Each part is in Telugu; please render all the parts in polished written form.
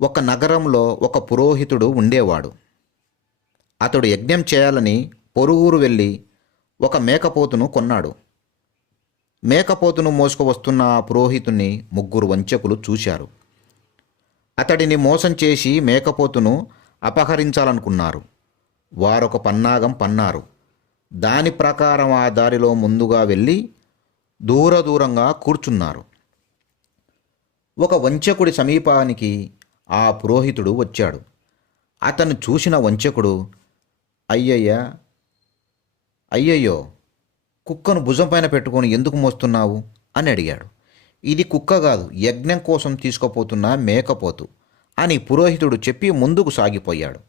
ఒక నగరంలో ఒక పురోహితుడు ఉండేవాడు. అతడు యజ్ఞం చేయాలని పొరుగురు వెళ్ళి ఒక మేకపోతును కొన్నాడు. మేకపోతును మోసుకువస్తున్న ఆ పురోహితుణ్ణి ముగ్గురు వంచకులు చూశారు. అతడిని మోసం చేసి మేకపోతును అపహరించాలనుకున్నారు. వారొక పన్నాగం పన్నారు. దాని ప్రకారం ఆ దారిలో ముందుగా వెళ్ళి దూరంగా కూర్చున్నారు. ఒక వంచకుడి సమీపానికి ఆ పురోహితుడు వచ్చాడు. అతను చూసిన వంచకుడు, అయ్యయ్యా అయ్యయ్యో, కుక్కను భుజం పైన పెట్టుకొని ఎందుకు మోస్తున్నావు అని అడిగాడు. ఇది కుక్క కాదు, యజ్ఞం కోసం తీసుకుపోతున్న మేకపోతు అని పురోహితుడు చెప్పి ముందుకు సాగిపోయాడు.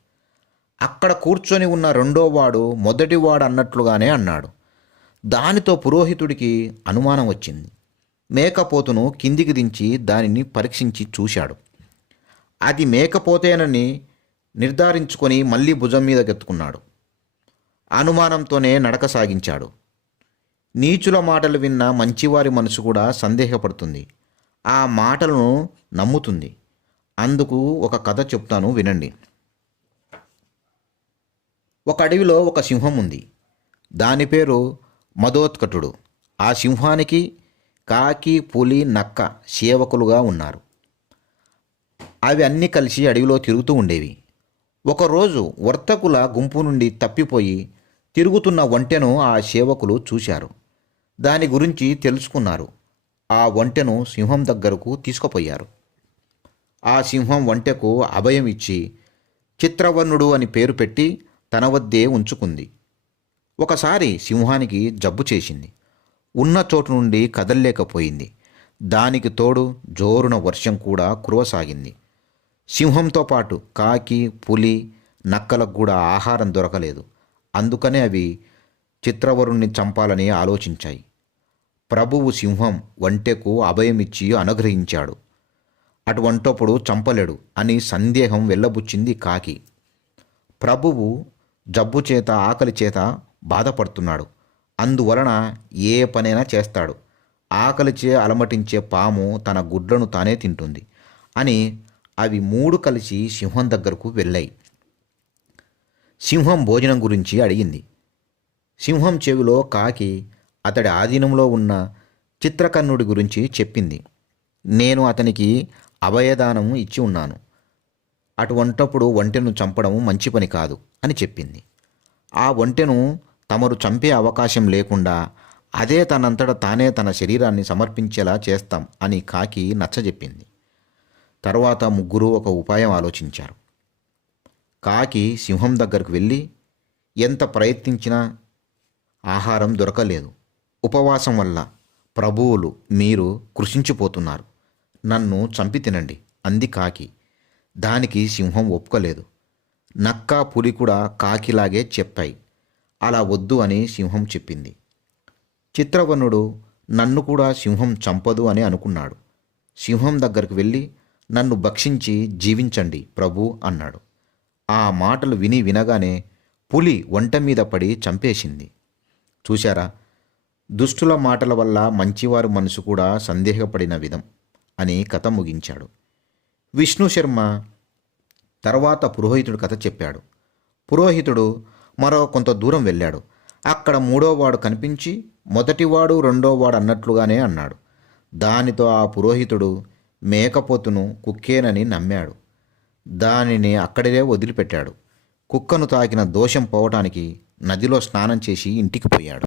అక్కడ కూర్చొని ఉన్న రెండోవాడు మొదటివాడు అన్నట్లుగానే అన్నాడు. దానితో పురోహితుడికి అనుమానం వచ్చింది. మేకపోతును కిందికి దించి దానిని పరీక్షించి చూశాడు. అది మేకపోతేనని నిర్ధారించుకొని మళ్ళీ భుజం మీదకెత్తుకున్నాడు. అనుమానంతోనే నడక సాగించాడు. నీచుల మాటలు విన్న మంచివారి మనసు కూడా సందేహపడుతుంది, ఆ మాటలను నమ్ముతుంది. అందుకు ఒక కథ చెప్తాను, వినండి. ఒక అడవిలో ఒక సింహం ఉంది. దాని పేరు మదోత్కటుడు. ఆ సింహానికి కాకి, పులి, నక్క సేవకులుగా ఉన్నారు. అవి అన్నీ కలిసి అడవిలో తిరుగుతూ ఉండేవి. ఒకరోజు వర్తకుల గుంపు నుండి తప్పిపోయి తిరుగుతున్న ఒంటెను ఆ సేవకులు చూశారు. దాని గురించి తెలుసుకున్నారు. ఆ ఒంటెను సింహం దగ్గరకు తీసుకుపోయారు. ఆ సింహం ఒంటెకు అభయం ఇచ్చి చిత్రవర్ణుడు అని పేరు పెట్టి తన వద్దే ఉంచుకుంది. ఒకసారి సింహానికి జబ్బు చేసింది. ఉన్న చోటు నుండి కదల్లేకపోయింది. దానికి తోడు జోరున వర్షం కూడా కురవసాగింది. సింహంతో పాటు కాకి, పులి, నక్కలకు కూడా ఆహారం దొరకలేదు. అందుకనే అవి చిత్రవరుణ్ణి చంపాలని ఆలోచించాయి. ప్రభువు సింహం ఒంటెకు అభయమిచ్చి అనుగ్రహించాడు. అటువంటప్పుడు చంపలేడు అని సందేహం వెళ్ళబుచ్చింది కాకి. ప్రభువు జబ్బు చేత, ఆకలి చేత బాధపడుతున్నాడు. అందువలన ఏ పనైనా చేస్తాడు. ఆకలిచే అలమటించే పాము తన గుడ్లను తానే తింటుంది అని అవి మూడు కలిసి సింహం దగ్గరకు వెళ్ళాయి. సింహం భోజనం గురించి అడిగింది. సింహం చెవిలో కాకి అతడి ఆధీనంలో ఉన్న చిత్రకర్ణుడి గురించి చెప్పింది. నేను అతనికి అభయదానం ఇచ్చి ఉన్నాను. అటువంటప్పుడు ఒంటెను చంపడం మంచి పని కాదు అని చెప్పింది. ఆ ఒంటెను తమరు చంపే అవకాశం లేకుండా అదే తనంతట తానే తన శరీరాన్ని సమర్పించేలా చేస్తాం అని కాకి నచ్చజెప్పింది. తర్వాత ముగ్గురు ఒక ఉపాయం ఆలోచించారు. కాకి సింహం దగ్గరకు వెళ్ళి, ఎంత ప్రయత్నించినా ఆహారం దొరకలేదు. ఉపవాసం వల్ల ప్రభువులు మీరు కృషించిపోతున్నారు. నన్ను చంపి తినండి అంది కాకి. దానికి సింహం ఒప్పుకోలేదు. నక్క, పులి కూడా కాకిలాగే చెప్పాయి. అలా వద్దు అని సింహం చెప్పింది. చిత్రవర్ణుడు నన్ను కూడా సింహం చంపదు అని అనుకున్నాడు. సింహం దగ్గరకు వెళ్ళి, నన్ను భక్షించి జీవించండి ప్రభు అన్నాడు. ఆ మాటలు వినగానే పులి ఒంట మీద పడి చంపేసింది. చూశారా, దుష్టుల మాటల వల్ల మంచివారు మనసు కూడా సందేహపడిన విధం అని కథ ముగించాడు. విష్ణు శర్మ తర్వాత పురోహితుడు కథ చెప్పాడు. పురోహితుడు మరో కొంత దూరం వెళ్ళాడు. అక్కడ మూడోవాడు కనిపించి మొదటివాడు రెండోవాడు అన్నట్లుగానే అన్నాడు. దానితో ఆ పురోహితుడు మేకపోతును కుక్కేనని నమ్మాడు. దానిని అక్కడే వదిలిపెట్టాడు. కుక్కను తాకిన దోషం పోవటానికి నదిలో స్నానం చేసి ఇంటికి పోయాడు.